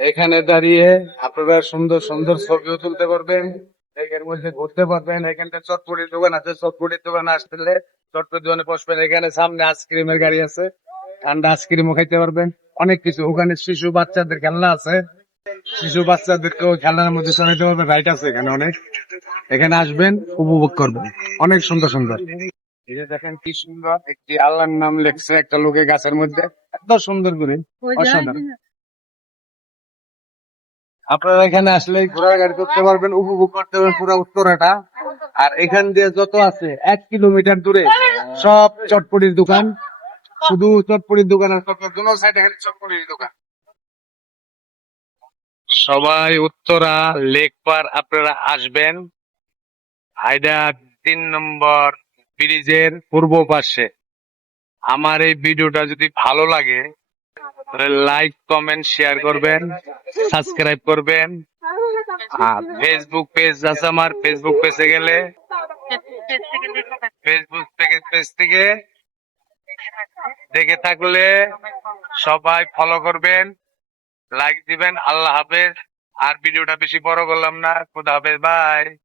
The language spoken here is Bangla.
এখানে দাঁড়িয়ে আপনারা সুন্দর সুন্দর ছবিও তুলতে পারবেন। এর মধ্যে ঘুরতে পারবেন। এখানটা চটপটির দোকান আছে। চটপটির দোকান আসলে চটপটির দোকানে বসবেন এখানে সামনে আইসক্রিমের গাড়ি আছে। ঠান্ডা আইসক্রিমও খাইতে পারবেন। অনেক কিছু। ওখানে শিশু বাচ্চাদের খেলনা আছে। শিশু বাচ্চাদেরকেও খেলনার মধ্যে চড়াইতে পারবেন রাইট আছে এখানে অনেক। এখানে আসবেন উপভোগ করবেন। অনেক সুন্দর সুন্দর। এই যে দেখেন কি সুন্দর। একটি আল্লাহর নাম লেখছে একটা লোকে গাছের মধ্যে। এত সুন্দর করে। অসাধারণ। আপনারা এখানে আসলে ঘোড়ার গাড়ি করতে পারবেন, উপভোগ করতে পারবেন পুরো উত্তরাটা। আর এখান দিয়ে যত আছে, এক কিলোমিটার দূরে সব চটপটির দোকান। শুধু চটপটির দোকান আর চটপট দোনো সাইডে খালি চটপটির দোকান। সবাই উত্তরা লেক পার আপনারা আসবেন। হাইডা তিন নম্বর ব্রিজের পূর্ব পাশে। আমার এই ভিডিওটা যদি ভালো লাগে লাইক কমেন্ট শেয়ার করবেন সাবস্ক্রাইব করবেন। আর ফেসবুক পেজ আছে আমার ফেসবুক পেজে গেলে ফেসবুক থেকে পেজ থেকে দেখে থাকলে সবাই ফলো করবেন লাইক দিবেন, আল্লাহ হাফেজ। আর ভিডিওটা বেশি বড় করলাম না, খুদা হাফেজ বাই